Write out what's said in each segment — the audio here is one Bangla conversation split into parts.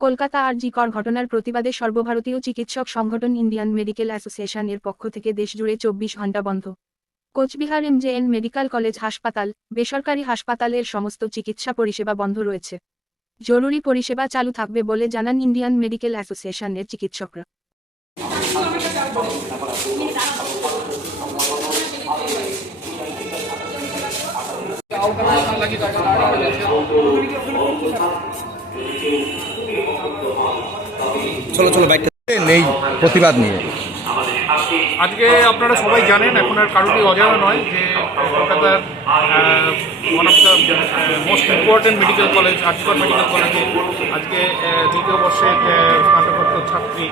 কলকাতা আর জি কর ঘটনার প্রতিবাদে সর্বভারতীয় চিকিৎসক সংগঠন ইন্ডিয়ান মেডিকেল অ্যাসোসিয়েশন এর পক্ষ থেকে দেশজুড়ে চব্বিশ ঘণ্টা বন্ধ। কোচবিহার এমজেএন মেডিকেল কলেজ হাসপাতাল, বেসরকারি হাসপাতালের সমস্ত চিকিৎসা পরিষেবা বন্ধ রয়েছে। জরুরি পরিষেবা চালু থাকবে বলে জানান ইন্ডিয়ান মেডিকেল অ্যাসোসিয়েশনের চিকিৎসকরা। চলো চলো, বাইকটা নেই, প্রতিবাদ নিয়ে। আজকে আপনারা সবাই জানেন, এখন আর কারোরই অজানা নয় যে কলকাতার one of the most important medical college RG Kar medical কলেজে আজকে দ্বিতীয় বর্ষের স্নাতকোত্তর ছাত্রী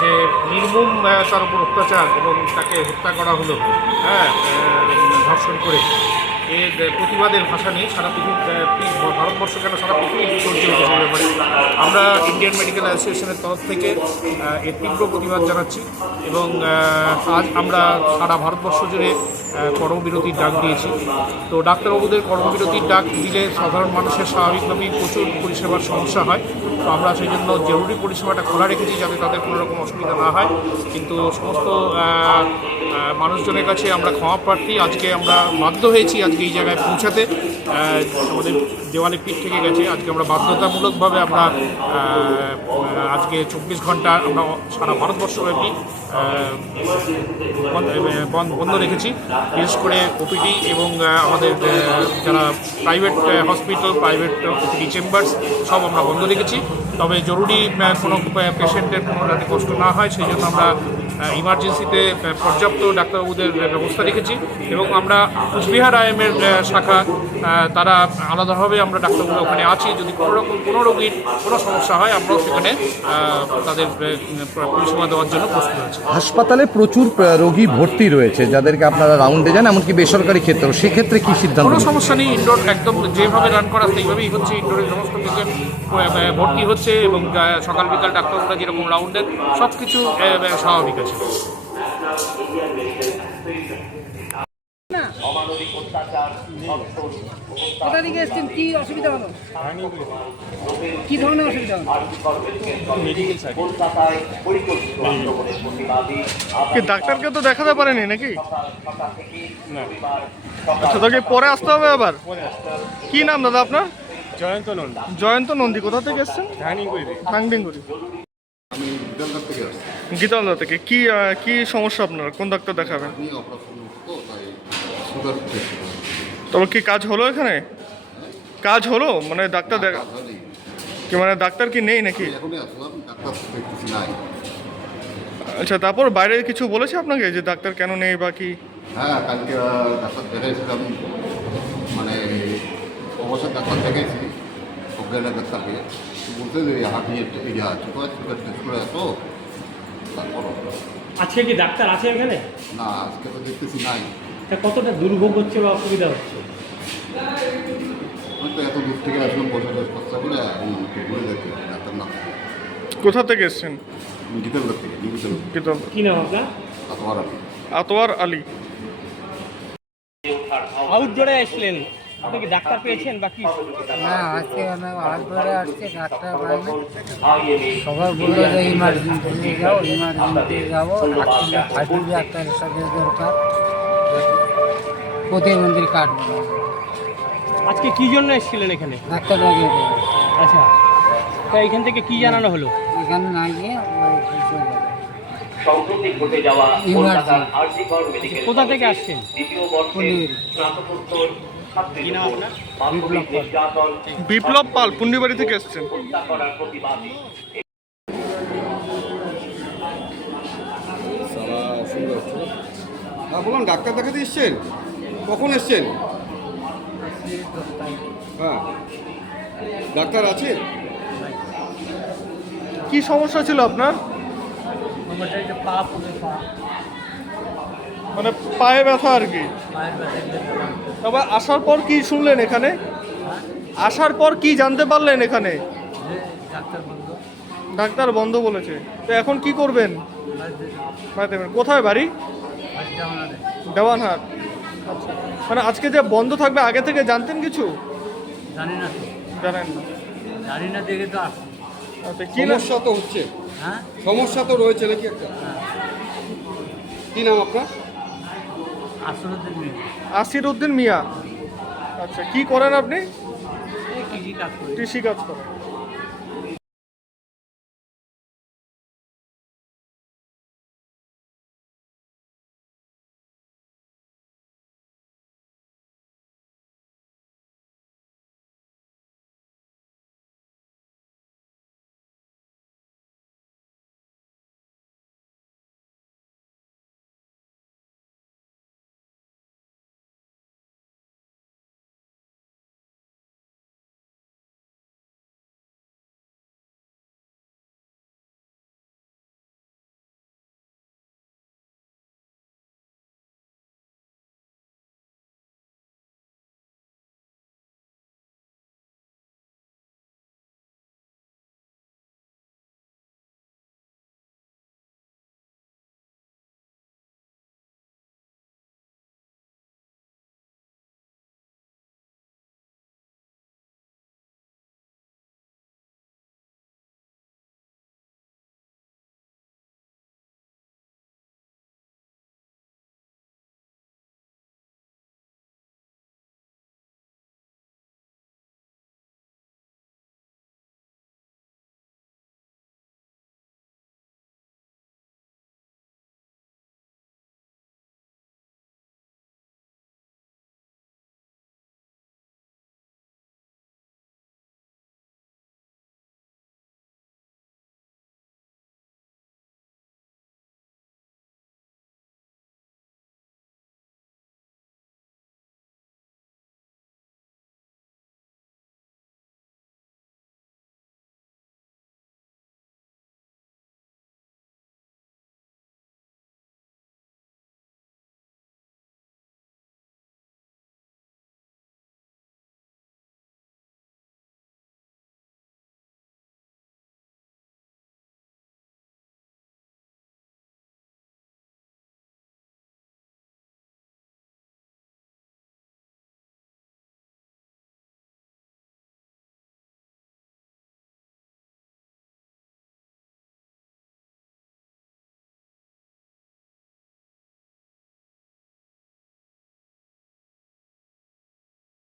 যে নির্মম তার উপর অত্যাচার এবং তাকে হত্যা করা হলো হ্যাঁ ধর্ষণ করে। এর প্রতিবাদের ভাষা নিয়ে সারা পৃথিবী ভারতবর্ষ কেন সারা পৃথিবী চলছে আমরা ইন্ডিয়ান মেডিকেল অ্যাসোসিয়েশনের তরফ থেকে এর তীব্র প্রতিবাদ জানাচ্ছি এবং আজ আমরা সারা ভারতবর্ষ জুড়ে কর্মবিরতির ডাক দিয়েছি। তো ডাক্তারবাবুদের কর্মবিরতির ডাক দিলে সাধারণ মানুষের স্বাভাবিকভাবেই প্রচুর পরিষেবার সমস্যা হয়। তো আমরা সেই জন্য জরুরি পরিষেবাটা খোলা রেখেছি যাতে তাদের কোনো রকম অসুবিধা না হয়। কিন্তু সমস্ত মানুষজনের কাছে আমরা ক্ষমা প্রার্থী। আজকে আমরা বাধ্য হয়েছি আজকে এই জায়গায় পৌঁছাতে। আমাদের দেওয়ালে পিঠ থেকে গেছে। আজকে আমরা বাধ্যতামূলকভাবে আমরা আজকে চব্বিশ ঘণ্টা আমরা সারা ভারতবর্ষব্যাপী বন্ধ- রেখেছি। বিশেষ করে ওপিডি এবং আমাদের যারা private hospital private OPD chambers সব আমরা বন্ধ রেখেছি। তবে জরুরি কোনো পেশেন্টের কোনো যাতে কষ্ট না হয়, সেই জন্য আমরা ইমার্জেন্সিতে পর্যাপ্ত ডাক্তারবাবুদের ব্যবস্থা রেখেছি এবং আমরা কুচবিহার আইএমের শাখা তারা আলাদাভাবে আমরা ডাক্তারবাবু ওখানে আছি। যদি কোনো রকম কোনো রোগীর কোনো সমস্যা হয় আমরাও সেখানে তাদের পরিষেবা দেওয়ার জন্য প্রস্তুত আছি। হাসপাতালে প্রচুর রোগী ভর্তি রয়েছে যাদেরকে আপনারা রাউন্ডে যান এমনকি বেসরকারি ক্ষেত্রেও। সেক্ষেত্রে কি সিদ্ধান্ত কোনো সমস্যা নেই ইনডোর একদম যেভাবে রান করা সেইভাবেই হচ্ছে। ইনডোরের সমস্ত পেশেন্ট ভর্তি হচ্ছে এবং সকাল বিকাল ডাক্তারবাবুরা যেরকম রাউন্ডের সব কিছু স্বাভাবিক আছে। কোথা থেকে এসছেন কি অসুবিধা হলো? কি ধরনের অসুবিধা হলো? ডাক্তারকে তো দেখাতে পারেনি নাকি? আচ্ছা তোকে পরে আসতে হবে আবার? কি নাম দাদা আপনার? জয়ন্ত নন্দী। জয়ন্ত নন্দী কোথা থেকে এসছেন? আমি থেকে আসছি। গীতালদা থেকে কি আহ, কি সমস্যা আপনার? কোন ডাক্তার দেখাবেন আমি অপারেশন তো তাই সুগার টেস্ট তবে কি কাজ হলো এখানে? কাজ হলো? মানে ডাক্তার দেখা কি মানে ডাক্তার কি নেই নাকি? এখনই আসলাম ডাক্তার দেখতেছি নাই। আচ্ছা তারপর বাইরে কিছু বলেছে আপনাকে যে ডাক্তার কেন নেই বা কি? হ্যাঁ কালকে আহ, ডাক্তার দেখাইছিলাম। মানে অবশ্যই ডাক্তার দেখাইছি অজ্ঞানের ডাক্তারকে। বলতে যে হাঁটি সুগার সুগার টেস্ট করে আসো তারপর আজকে কি ডাক্তার আছে এখানে? না আজকে তো দেখতেছি নাই। তা কতটা দুর্ভোগ হচ্ছে বা অসুবিধা হচ্ছে? আমি তো এত দূর থেকে আসলাম বসে বসে খরচা করে আমি একটু ঘুরে দেখি ডাক্তার না। কোথা থেকে এসছেন? গীতালয় থেকে কি নাম আপনার? আতবার আমি আতোয়ার আলী। আউটডোরে আসলেন। আপনি কি ডাক্তার পেয়েছেন বা কি? না আজকে আমি ধরে আসছে ডাক্তার পাইনি সবাই বলল যে ইমার্জেন্সি যাও ইমার্জেন্সি যাব। ডাক্তার হাজির ডাক্তারের সাথে দরকার। প্রতিবন্ধীর কার্ড আজকে কি জন্য এসেছিলেন এখানে? ডাক্তার আচ্ছা। তা এখান থেকে কি জানানো হলো? এখানে না গিয়ে ওই চলে যাবে। সম্প্রতি ঘটে যাওয়া কলকাতার আরজিকর মেডিকেল কোথা থেকে আসছেন? দ্বিতীয় বর্ষের স্নাতকোত্তর কি নাম আপনার? বিপ্লব পাল। পুন্ডিবাড়ি থেকে এসছেন। হ্যাঁ বলুন ডাক্তার দেখাতে এসছেন? কখন এসছেন? হ্যাঁ। ডাক্তার আছে? কি সমস্যা ছিল আপনার? মানে পায়ে ব্যথা আর কি। তবে আসার পর কি শুনলেন এখানে? আসার পর কি জানতে পারলেন এখানে? ডাক্তার বন্ধ। বলেছে। তো এখন কি করবেন? কোথায় বাড়ি? দেওয়ানহাট। আচ্ছা মানে আজকে যে বন্ধ থাকবে আগে থেকে জানতেন কিছু? জানি না। জানেন না। জানি না দেখে তো আচ্ছা কি সমস্যা তো হচ্ছে। হ্যাঁ? সমস্যা তো রয়েছে নাকি একটা? কি নাম আপনার? আসির উদ্দিন মিয়া। আচ্ছা কি করেন আপনি? কৃষি কাজ কৃষি কাজ করেন।